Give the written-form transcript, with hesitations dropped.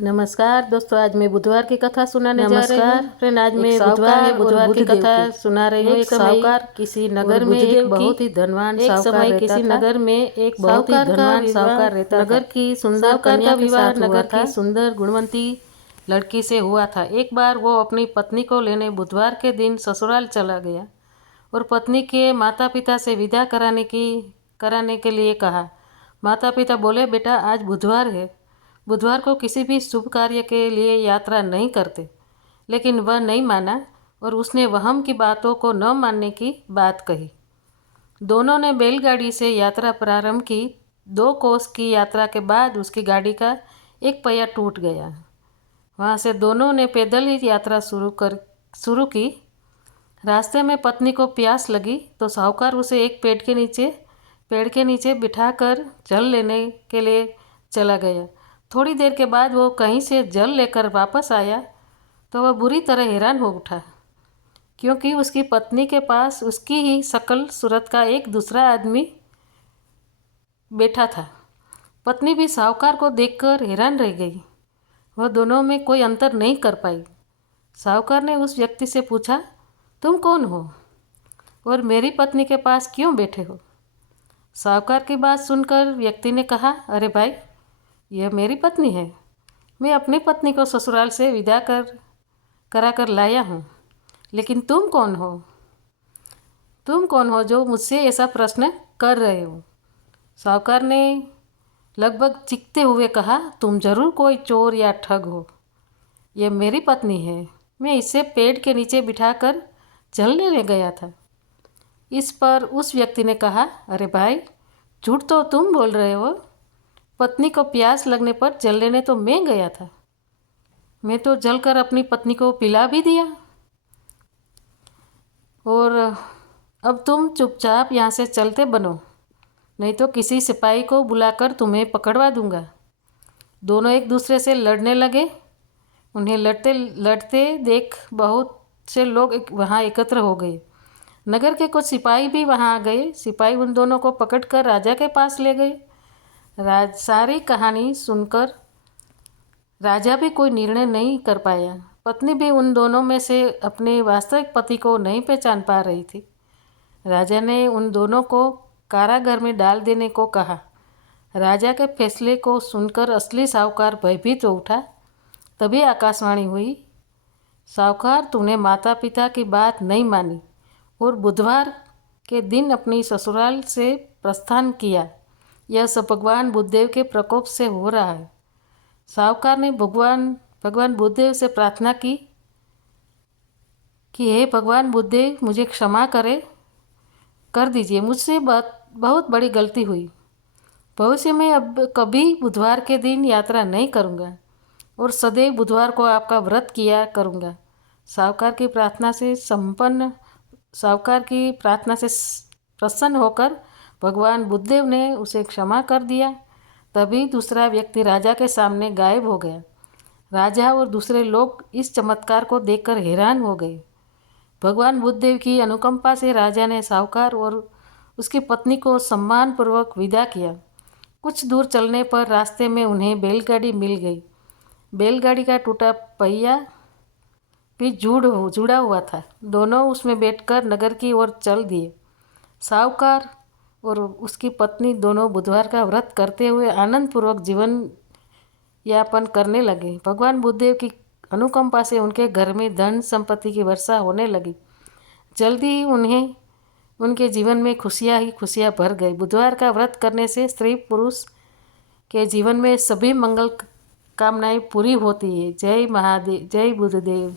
नमस्कार दोस्तों, आज मैं बुधवार की कथा सुनाने जा रही हूँ। फ्रेंड, आज मैं बुधवार की कथा सुना रही हूँ। एक साहूकार किसी नगर में एक बहुत ही धनवान साहूकार रहता था। नगर में एक बहुत ही धनवान साहूकार रहता था। नगर की सुंदर कन्या का विवाह नगर की सुंदर गुणवंती लड़की से हुआ था। एक बार वो अपनी पत्नी को लेने बुधवार के दिन ससुराल चला गया और पत्नी के माता पिता से विदा कराने के लिए कहा। माता पिता बोले, बेटा आज बुधवार है, बुधवार को किसी भी शुभ कार्य के लिए यात्रा नहीं करते। लेकिन वह नहीं माना और उसने वहम की बातों को न मानने की बात कही। दोनों ने बैलगाड़ी से यात्रा प्रारंभ की। 2 कोस की यात्रा के बाद उसकी गाड़ी का एक पहिया टूट गया। वहाँ से दोनों ने पैदल ही यात्रा शुरू की। रास्ते में पत्नी को प्यास लगी तो साहूकार उसे एक पेड़ के नीचे बिठाकर जल लेने के लिए चला गया। थोड़ी देर के बाद वो कहीं से जल लेकर वापस आया तो वह बुरी तरह हैरान हो उठा, क्योंकि उसकी पत्नी के पास उसकी ही शकल सूरत का एक दूसरा आदमी बैठा था। पत्नी भी साहूकार को देखकर हैरान रह गई। वह दोनों में कोई अंतर नहीं कर पाई। साहूकार ने उस व्यक्ति से पूछा, तुम कौन हो और मेरी पत्नी के पास क्यों बैठे हो? साहूकार की बात सुनकर व्यक्ति ने कहा, अरे भाई, यह मेरी पत्नी है। मैं अपनी पत्नी को ससुराल से विदा करा कर लाया हूँ। लेकिन तुम कौन हो? तुम कौन हो जो मुझसे ऐसा प्रश्न कर रहे हो? साहूकार ने लगभग चीखते हुए कहा, तुम जरूर कोई चोर या ठग हो। यह मेरी पत्नी है। मैं इसे पेड़ के नीचे बिठाकर जल लेने गया था। इस पर उस व्यक्ति ने कहा, अरे भाई, झूठ तो तुम बोल रहे हो। पत्नी को प्यास लगने पर जल लेने तो मैं गया था। मैं तो जलकर अपनी पत्नी को पिला भी दिया। और अब तुम चुपचाप यहाँ से चलते बनो, नहीं तो किसी सिपाही को बुलाकर तुम्हें पकड़वा दूंगा। दोनों एक दूसरे से लड़ने लगे। उन्हें लड़ते देख बहुत से लोग वहाँ एकत्र हो गए। नगर के कुछ सिपाही भी वहाँ आ गए। सिपाही उन दोनों को पकड़कर राजा के पास ले गए। सारी कहानी सुनकर राजा भी कोई निर्णय नहीं कर पाया। पत्नी भी उन दोनों में से अपने वास्तविक पति को नहीं पहचान पा रही थी। राजा ने उन दोनों को कारागार में डाल देने को कहा। राजा के फैसले को सुनकर असली साहूकार भयभीत हो उठा। तभी आकाशवाणी हुई, साहूकार, तूने माता पिता की बात नहीं मानी और बुधवार के दिन अपनी ससुराल से प्रस्थान किया। यह सब भगवान बुद्धदेव के प्रकोप से हो रहा है। साहूकार ने भगवान बुद्धदेव से प्रार्थना की कि हे भगवान बुद्धदेव, मुझे क्षमा कर दीजिए। मुझसे बहुत बड़ी गलती हुई। भविष्य में अब कभी बुधवार के दिन यात्रा नहीं करूँगा और सदैव बुधवार को आपका व्रत किया करूँगा। साहूकार की प्रार्थना से प्रसन्न होकर भगवान बुद्धदेव ने उसे क्षमा कर दिया। तभी दूसरा व्यक्ति राजा के सामने गायब हो गया। राजा और दूसरे लोग इस चमत्कार को देखकर हैरान हो गए। भगवान बुद्धदेव की अनुकंपा से राजा ने साहूकार और उसकी पत्नी को सम्मानपूर्वक विदा किया। कुछ दूर चलने पर रास्ते में उन्हें बैलगाड़ी मिल गई। बैलगाड़ी का टूटा पहिया भी जुड़ा हुआ था। दोनों उसमें बैठकर नगर की ओर चल दिए। साहूकार और उसकी पत्नी दोनों बुधवार का व्रत करते हुए आनंदपूर्वक जीवन यापन करने लगे। भगवान बुद्धदेव की अनुकंपा से उनके घर में धन संपत्ति की वर्षा होने लगी। जल्दी ही उनके जीवन में खुशियाँ ही खुशियाँ भर गई। बुधवार का व्रत करने से स्त्री पुरुष के जीवन में सभी मंगल कामनाएं पूरी होती है। जय महादेव, जय बुद्धदेव।